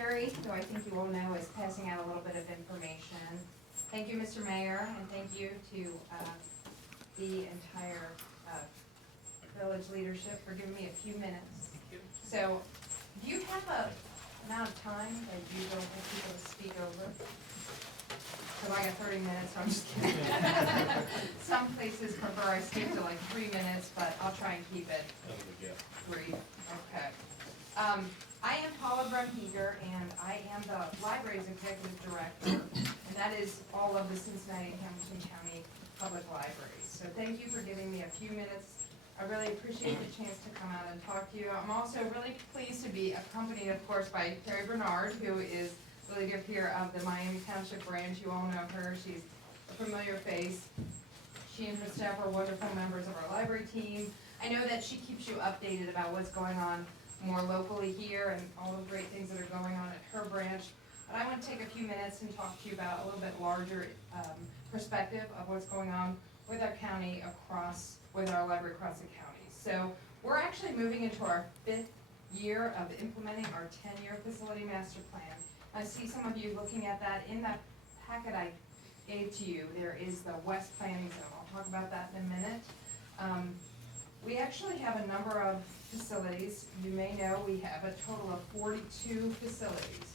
Terry, who I think you all know, is passing out a little bit of information. Thank you, Mr. Mayor, and thank you to the entire village leadership for giving me a few minutes. So, do you have a amount of time that you don't want people to speak over? So I got 30 minutes, so I'm just kidding. Some places prefer I stick to like 3 minutes, but I'll try and keep it brief. Okay. I am Paula Brumheger, and I am the library's executive director, and that is all of the Cincinnati and Hamilton County Public Libraries. So thank you for giving me a few minutes. I really appreciate the chance to come out and talk to you. I'm also really pleased to be accompanied, of course, by Terry Bernard, who is the leader here of the Miami Township branch. You all know her. She's a familiar face. She and her staff are wonderful members of our library team. I know that she keeps you updated about what's going on more locally here and all the great things that are going on at her branch. But I want to take a few minutes and talk to you about a little bit larger perspective of what's going on with our county with our library across the county. So we're actually moving into our 5th year of implementing our 10-year facility master plan. I see some of you looking at that. In that packet I gave to you, there is the West Planning Zone. I'll talk about that in a minute. We actually have a number of facilities. You may know we have a total of 42 facilities,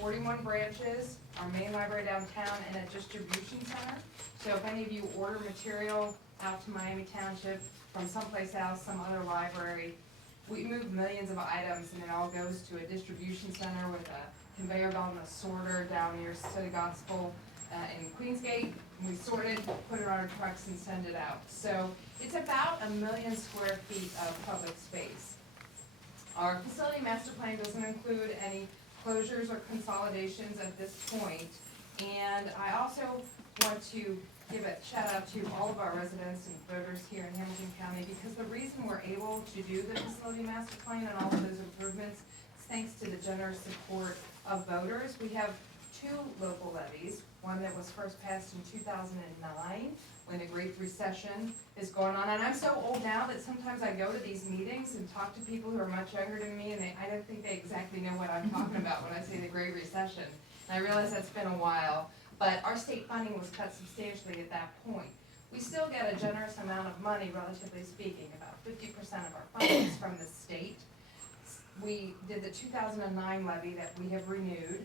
41 branches, our main library downtown, and a distribution center. So if any of you order material out to Miami Township from someplace else, some other library, we move millions of items, and it all goes to a distribution center with a conveyor belt and a sorter down near City Gospel in Queensgate. We sort it, put it on our trucks, and send it out. So it's about 1 million square feet of public space. Our facility master plan doesn't include any closures or consolidations at this point. And I also want to give a shout out to all of our residents and voters here in Hamilton County, because the reason we're able to do the facility master plan and all of those improvements is thanks to the generous support of voters. We have 2 local levies, one that was first passed in 2009 when the Great Recession is going on. And I'm so old now that sometimes I go to these meetings and talk to people who are much younger than me, and I don't think they exactly know what I'm talking about when I say the Great Recession. And I realize that's been a while, but our state funding was cut substantially at that point. We still get a generous amount of money, relatively speaking. About 50% of our funding is from the state. We did the 2009 levy that we have renewed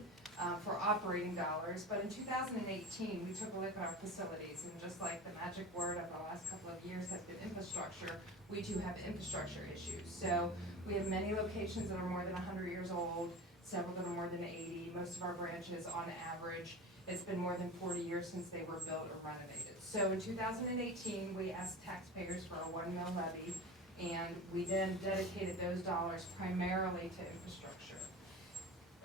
for operating dollars, but in 2018 we took a look at our facilities, and just like the magic word of the last couple of years has been infrastructure, we too have infrastructure issues. So we have many locations that are more than 100 years old, several that are more than 80. Most of our branches, on average, it's been more than 40 years since they were built or renovated. So in 2018 we asked taxpayers for a 1 mil levy, and we then dedicated those dollars primarily to infrastructure.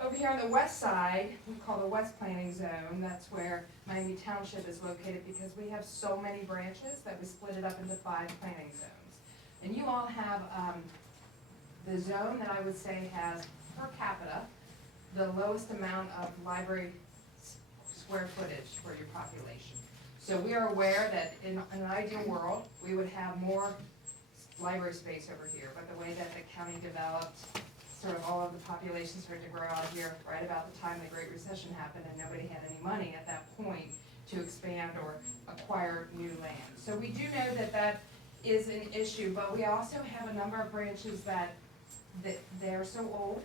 Over here on the west side, we call the West Planning Zone. That's where Miami Township is located, because we have so many branches that we split it up into 5 planning zones. And you all have the zone that I would say has, per capita, the lowest amount of library square footage for your population. So we are aware that in an ideal world, we would have more library space over here, but the way that the county developed, sort of all of the population started to grow out here right about the time the Great Recession happened, and nobody had any money at that point to expand or acquire new land. So we do know that that is an issue, but we also have a number of branches that they're so old,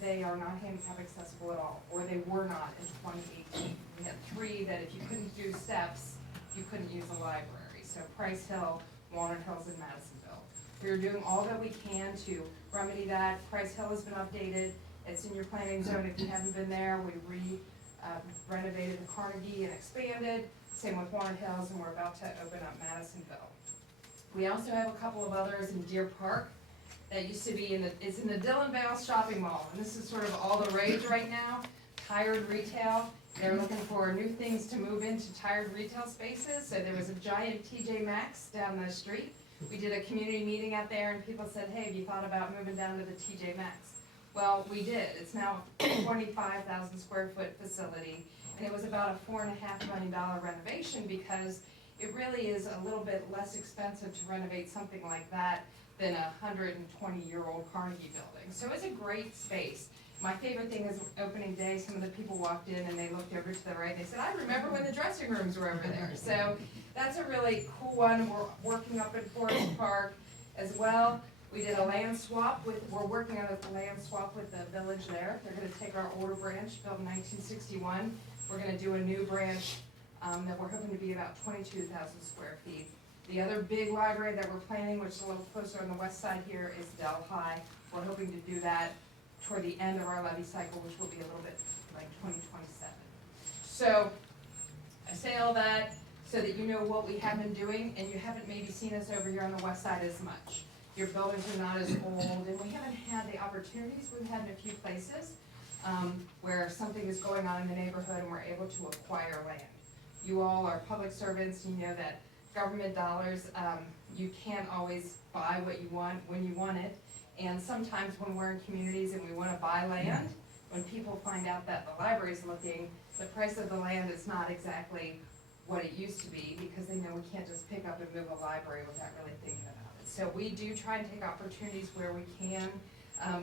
they are not handicap accessible at all, or they were not in 2018. We had 3 that if you couldn't do steps, you couldn't use the library. So Price Hill, Walnut Hills, and Madisonville. We're doing all that we can to remedy that. Price Hill has been updated. It's in your planning zone. If you haven't been there, we renovated the Carnegie and expanded. Same with Walnut Hills, and we're about to open up Madisonville. We also have a couple of others in Deer Park that used to be it's in the Dillon Vale Shopping Mall, and this is sort of all the rage right now. Tired retail. They're looking for new things to move into tired retail spaces. So there was a giant TJ Maxx down the street. We did a community meeting out there, and people said, hey, have you thought about moving down to the TJ Maxx? Well, we did. It's now a 25,000 square foot facility, and it was about a $4.5 million renovation, because it really is a little bit less expensive to renovate something like that than a 120-year-old Carnegie building. So it's a great space. my favorite thing is opening day, some of the people walked in and they looked over to the right, they said, I remember when the dressing rooms were over there. So that's a really cool one. We're working up in Forest Park as well. We did a land swap we're working on a land swap with the village there. They're gonna take our older branch, built in 1961. We're gonna do a new branch that we're hoping to be about 22,000 square feet. The other big library that we're planning, which is a little closer on the west side here, is Delhi. We're hoping to do that toward the end of our levy cycle, which will be a little bit like 2027. So I say all that so that you know what we have been doing, and you haven't maybe seen us over here on the west side as much. Your buildings are not as old, and we haven't had the opportunities we've had in a few places where something is going on in the neighborhood and we're able to acquire land. You all are public servants, you know that government dollars, you can't always buy what you want when you want it. And sometimes when we're in communities and we want to buy land, when people find out that the library's looking, the price of the land is not exactly what it used to be, because they know we can't just pick up and move a library without really thinking about it. So we do try and take opportunities where we can.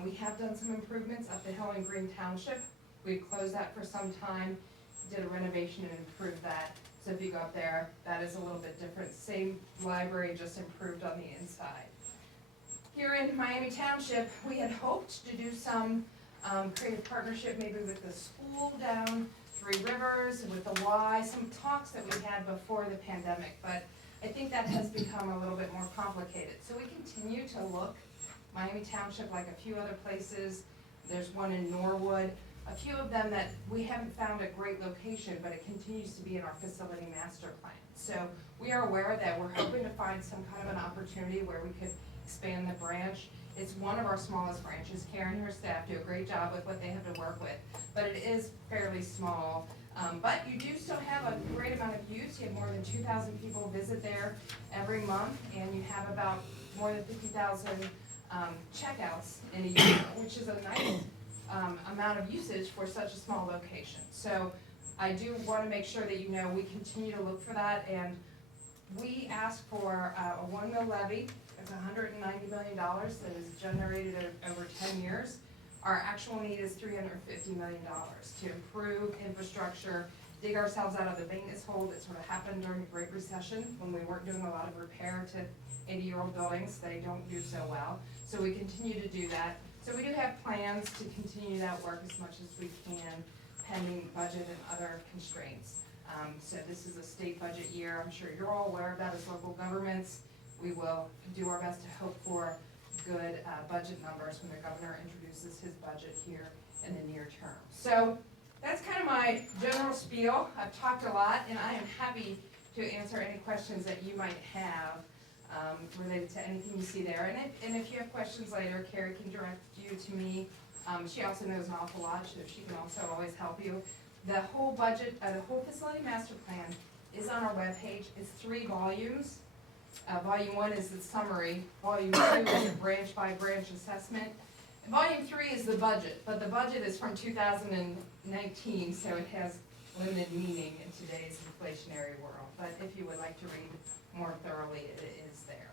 We have done some improvements up the hill in Green Township. We've closed that for some time, did a renovation and improved that. So if you go up there, that is a little bit different. Same library, just improved on the inside. Here in Miami Township, we had hoped to do some creative partnership maybe with the school down Three Rivers, with the Y, some talks that we had before the pandemic, but I think that has become a little bit more complicated. So we continue to look. Miami Township, like a few other places, there's one in Norwood, a few of them that we haven't found a great location, but it continues to be in our facility master plan. So we are aware that we're hoping to find some kind of an opportunity where we could expand the branch. It's one of our smallest branches. Karen and her staff do a great job with what they have to work with, but it is fairly small. But you do still have a great amount of use. You have more than 2,000 people visit there every month, and you have about more than 50,000 checkouts in a year, which is a nice amount of usage for such a small location. So I do want to make sure that you know we continue to look for that, and we ask for a 1 mil levy. It's $190 million that is generated over 10 years. Our actual need is $350 million to improve infrastructure, dig ourselves out of the maintenance hole that sort of happened during the Great Recession when we weren't doing a lot of repair to 80-year-old buildings. They don't do so well. So we continue to do that. So we do have plans to continue that work as much as we can, pending budget and other constraints. So this is a state budget year. I'm sure you're all aware of that as local governments. We will do our best to hope for good budget numbers when the governor introduces his budget here in the near term. So that's kind of my general spiel. I've talked a lot, and I am happy to answer any questions that you might have related to anything you see there. And if you have questions later, Carrie can direct you to me. She also knows an awful lot, so she can also always help you. The whole budget, the whole facility master plan is on our webpage. It's 3 volumes. Volume 1 is the summary. Volume 2 is a branch by branch assessment. And Volume 3 is the budget, but the budget is from 2019, so it has limited meaning in today's inflationary world. But if you would like to read more thoroughly, it is there.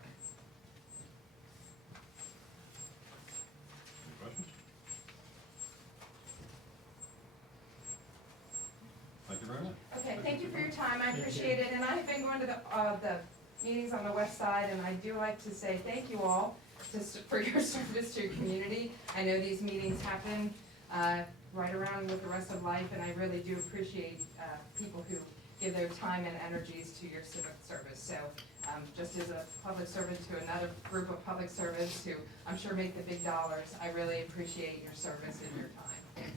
Any questions? Thank you very much. Okay, thank you for your time. I appreciate it. And I've been going to the meetings on the west side, and I do like to say thank you all for your service to your community. I know these meetings happen right around with the rest of life, and I really do appreciate people who give their time and energies to your civic service. So just as a public servant to another group of public servants who I'm sure make the big dollars, I really appreciate your service and your time. Thank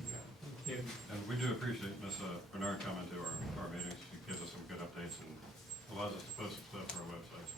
you. And we do appreciate Ms. Bernard coming to our meetings. She gives us some good updates and allows us to post some stuff for our websites.